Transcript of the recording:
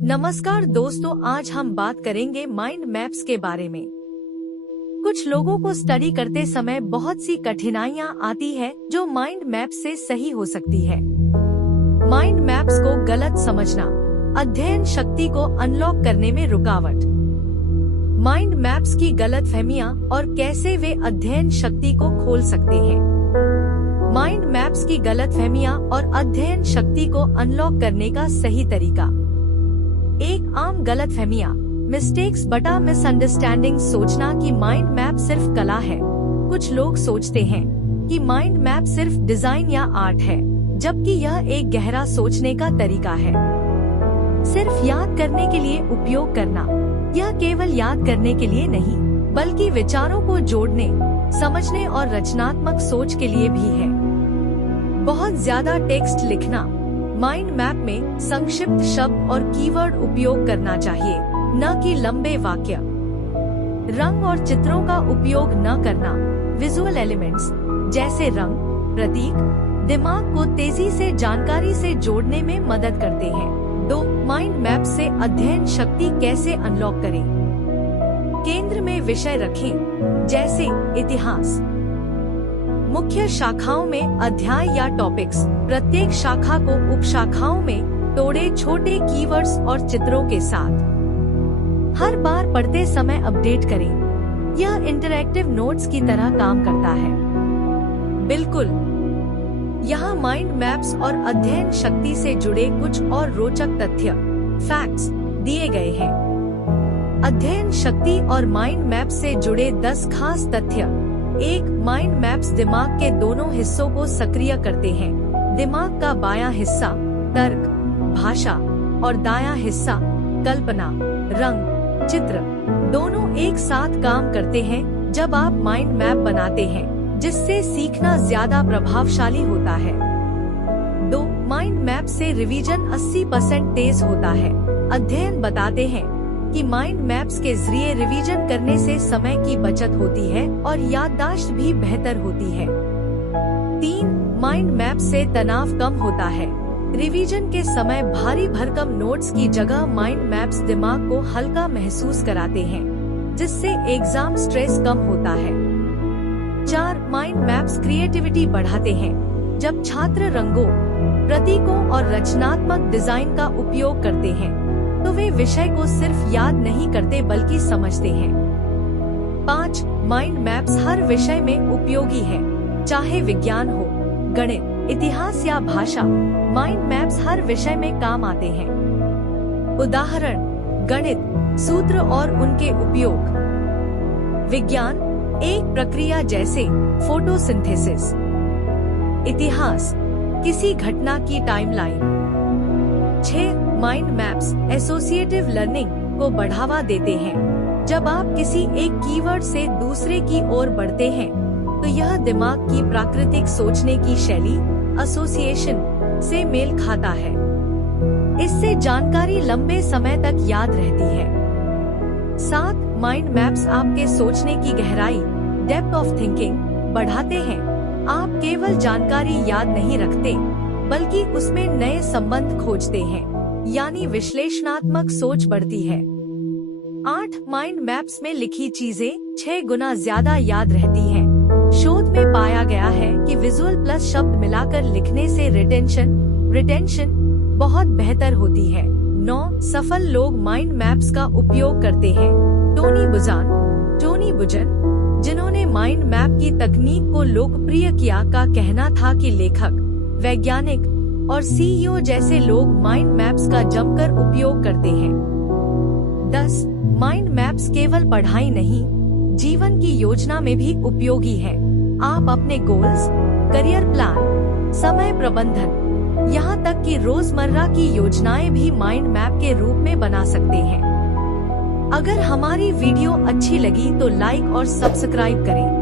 नमस्कार दोस्तों, आज हम बात करेंगे माइंड मैप्स के बारे में। कुछ लोगों को स्टडी करते समय बहुत सी कठिनाइयां आती है जो माइंड मैप से सही हो सकती है। माइंड मैप्स को गलत समझना, अध्ययन शक्ति को अनलॉक करने में रुकावट। माइंड मैप्स की गलतफहमियां और कैसे वे अध्ययन शक्ति को खोल सकते हैं। माइंड मैप्स की गलतफहमियां और अध्ययन शक्ति को अनलॉक करने का सही तरीका। एक आम गलतफहमियां, मिस्टेक्स बटा मिसअंडरस्टैंडिंग। सोचना कि माइंड मैप सिर्फ कला है। कुछ लोग सोचते हैं कि माइंड मैप सिर्फ डिजाइन या आर्ट है, जबकि यह एक गहरा सोचने का तरीका है। सिर्फ याद करने के लिए उपयोग करना, यह केवल याद करने के लिए नहीं, बल्कि विचारों को जोड़ने, समझने और रचनात्मक सोच के लिए भी है। बहुत ज्यादा टेक्स्ट लिखना, माइंड मैप में संक्षिप्त शब्द और कीवर्ड उपयोग करना चाहिए, न कि लंबे वाक्य। रंग और चित्रों का उपयोग न करना, विजुअल एलिमेंट्स जैसे रंग, प्रतीक दिमाग को तेजी से जानकारी से जोड़ने में मदद करते हैं। 2. माइंड मैप से अध्ययन शक्ति कैसे अनलॉक करें। केंद्र में विषय रखें, जैसे इतिहास। मुख्य शाखाओं में अध्याय या टॉपिक्स, प्रत्येक शाखा को उपशाखाओं में तोड़े छोटे कीवर्ड्स और चित्रों के साथ। हर बार पढ़ते समय अपडेट करें, यह इंटरैक्टिव नोट्स की तरह काम करता है। बिल्कुल, यहाँ माइंड मैप्स और अध्ययन शक्ति से जुड़े कुछ और रोचक तथ्य, फैक्ट्स दिए गए हैं। अध्ययन शक्ति और माइंड मैप से जुड़े 10 खास तथ्य। 1. माइंड मैप्स दिमाग के दोनों हिस्सों को सक्रिय करते हैं। दिमाग का बायां हिस्सा तर्क, भाषा और दायां हिस्सा कल्पना, रंग, चित्र दोनों एक साथ काम करते हैं जब आप माइंड मैप बनाते हैं, जिससे सीखना ज्यादा प्रभावशाली होता है। 2. माइंड मैप से रिवीजन 80% तेज होता है। अध्ययन बताते हैं कि माइंड मैप्स के जरिए रिवीजन करने से समय की बचत होती है और याददाश्त भी बेहतर होती है। 3. माइंड मैप से तनाव कम होता है। रिवीजन के समय भारी भरकम नोट्स की जगह माइंड मैप्स दिमाग को हल्का महसूस कराते हैं, जिससे एग्जाम स्ट्रेस कम होता है। 4. माइंड मैप्स क्रिएटिविटी बढ़ाते हैं। जब छात्र रंगों, प्रतीकों और रचनात्मक डिजाइन का उपयोग करते हैं, तो वे विषय को सिर्फ याद नहीं करते बल्कि समझते हैं। 5. माइंड मैप्स हर विषय में उपयोगी है, चाहे विज्ञान हो, गणित, इतिहास या भाषा। माइंड मैप्स हर विषय में काम आते हैं। उदाहरण, गणित, सूत्र और उनके उपयोग। विज्ञान, एक प्रक्रिया जैसे फोटोसिंथेसिस। इतिहास, किसी घटना की timeline. 6. Mind maps associative learning को बढ़ावा देते हैं। जब आप किसी एक कीवर्ड से दूसरे की ओर बढ़ते हैं, तो यह दिमाग की प्राकृतिक सोचने की शैली, एसोसिएशन से मेल खाता है। इससे जानकारी लंबे समय तक याद रहती है। 7. माइंड मैप्स आपके सोचने की गहराई, डेप्थ ऑफ थिंकिंग बढ़ाते हैं। आप केवल जानकारी याद नहीं रखते, बल्कि उसमें नए संबंध खोजते हैं, यानी विश्लेषणात्मक सोच बढ़ती है। 8. माइंड मैप्स में लिखी चीजें 6 गुना ज्यादा याद रहती हैं। शोध में पाया गया है कि विजुअल प्लस शब्द मिलाकर लिखने से रिटेंशन बहुत बेहतर होती है। 9. सफल लोग माइंड मैप्स का उपयोग करते हैं। टोनी बुजन, जिन्होंने माइंड मैप की तकनीक को लोकप्रिय किया, का कहना था कि लेखक, वैज्ञानिक और सीईओ जैसे लोग माइंड मैप्स का जमकर उपयोग करते हैं। 10. माइंड मैप्स केवल पढ़ाई नहीं, जीवन की योजना में भी उपयोगी है। आप अपने गोल्स, करियर प्लान, समय प्रबंधन, यहाँ तक कि रोजमर्रा की योजनाएं भी माइंड मैप के रूप में बना सकते हैं। अगर हमारी वीडियो अच्छी लगी तो लाइक और सब्सक्राइब करें।